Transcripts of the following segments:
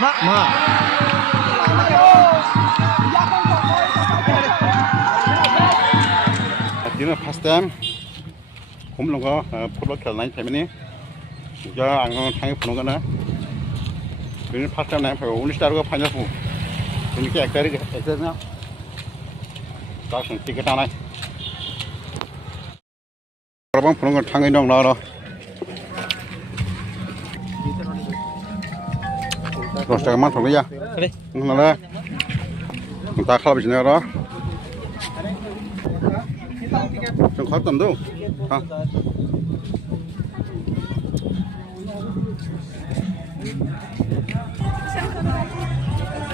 Ini first time,ผมลงก็พูดว่าเกิดอะไรใช่ไหมนี่จะอ่างทางผมลงกันนะเป็น first time นะผมนี่สตาร์ก็พันธุ์ผู้เป็นแค่แอคเตอร์นะก็ส่งติ๊กกันอะไรเราบ้างผมลงกันทางไอ้น้องเรารสจักรมันผมเลยจ้ะนั่นแหละตาเข้าไปจีน่าหรอ좀 갔담도 아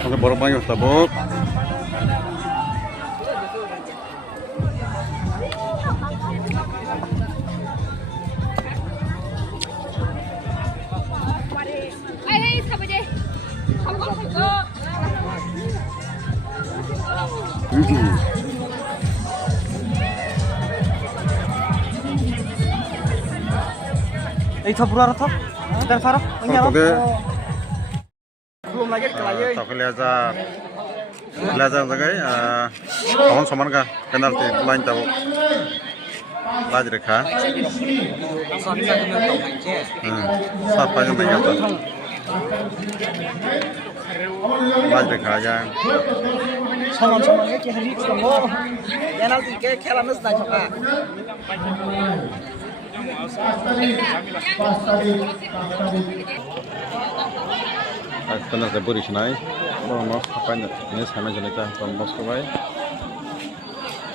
근데 뭐라 방이 없다 뭐 Itu pura rata, dan farah, menyala. Belum lagi kelaya. Tak kelihatan sebagai kawan saman kah penalti lain tahu lagi rekha. Siapa yang menang tu? Lagi rekha yang. Saman ke hari semua. Penalti ke kelamas dah cakap. Benar saya beri senai, orang apa ini sama jenis Don Bosco bay,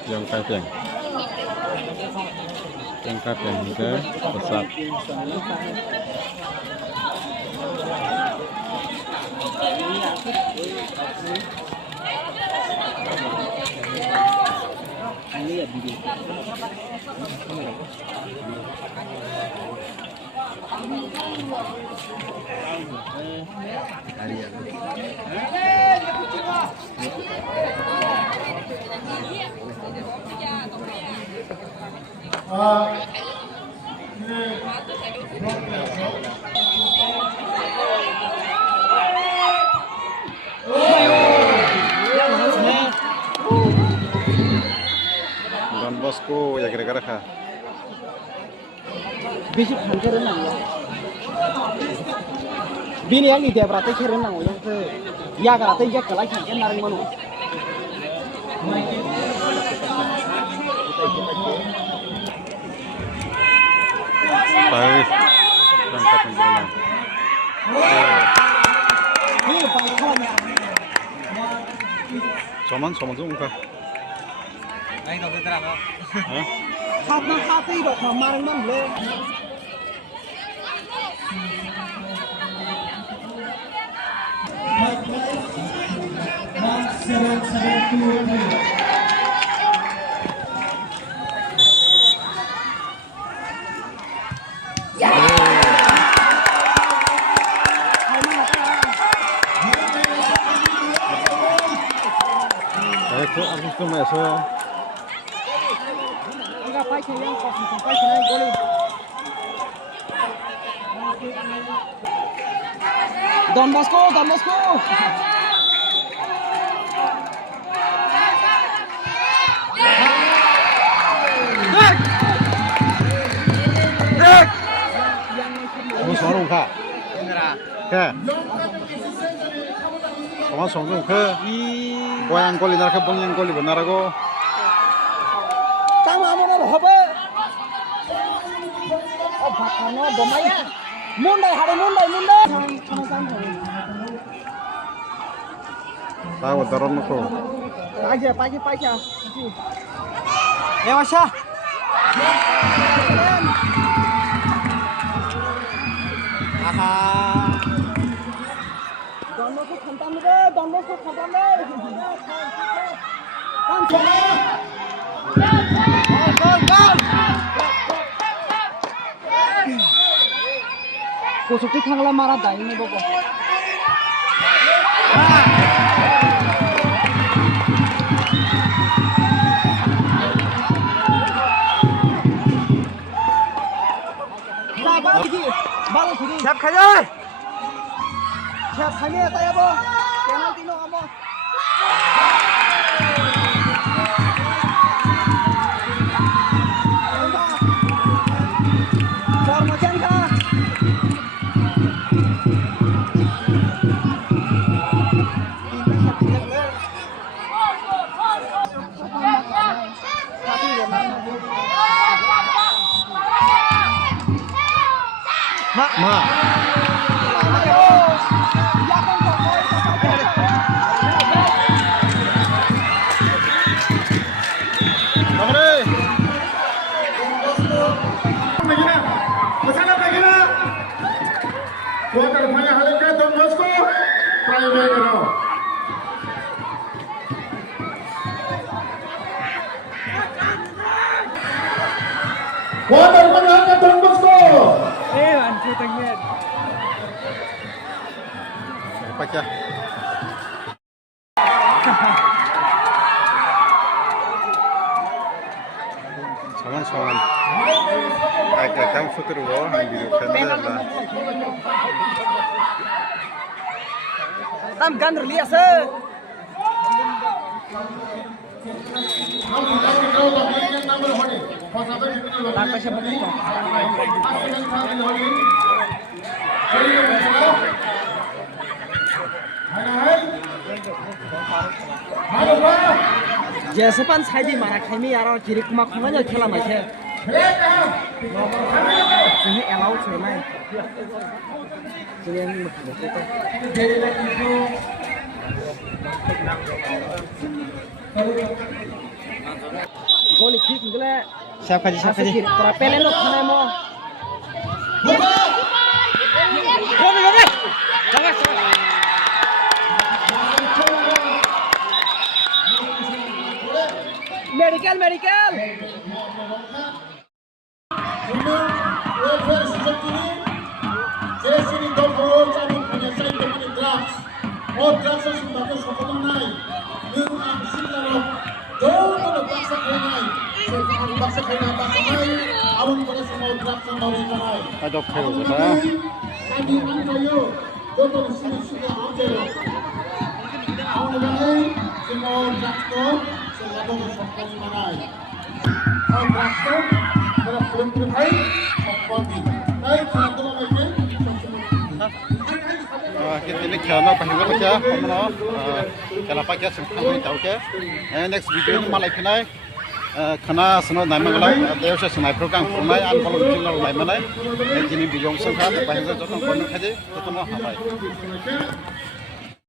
yang kaitan itu besar. Don Bosco ya kira-kira kah? Bisip hantaran nang. Bini yang ide berarti keren nang yang ke ya berarti ya kelai hantaran nang mana? Baik, berangkat menjelang. Ini pangkalannya. Soman tu muka. Ayo kita terang. Karena hati dok kemarin le. Itu aku cuma eso. Enggak pakai yang kau sampai sini boleh. Don Bosco. Kamu sorong kah? Kah? Kamu sorong kah? Boyang goli nak boyang goli benar aku. Kamu mana apa? Oh, bakano bomaya. Mundai. Tahu dorong aku. Pakai. Lewasha. Aha. Don Bosco khantam deh. Gol. Kusuk thangla mara dai ni bobo. Baru sini. Siap kaya. Siap Hanya tayo po. Penalty no kamu. Formación ka. Ma. Kuarter final halika Don Bosco, primary round. Kuarter final halika Don Bosco. Anjir tengah. Baca. Saman. Agak kamu fikir wah, video kamera lah. Tam gan lihat sir. जैसे पन साइडी मारा खाइमी यार किरी कुमा खुमा जो खेला माइथे ini elau semai jadi gol kick gila siapa terapelin lo kena mau medical welfare system ini jadi ini dokter cari penyelesaian dengan drugs drugs sesuatu sesuatu naik ini amsilah dokter bangsa kenai sekarang bangsa naik awam pada semua drugs yang mau naik Ada kau apa? kami antayo dokter sini sudah antayo awam naik semua drugs tu sesuatu sesuatu naik drugs tu kalau belum naik Kita ini kerana pahingga baca, mana kerana pakai sengkang tahu ke. Next video ni malah kena, kena senang naik mengalau, dia usah senang program kurang, anpal mungkin lalu naik mana. Jadi video sengkang pahingga jatuh konon kaje, jatuh mah hamai.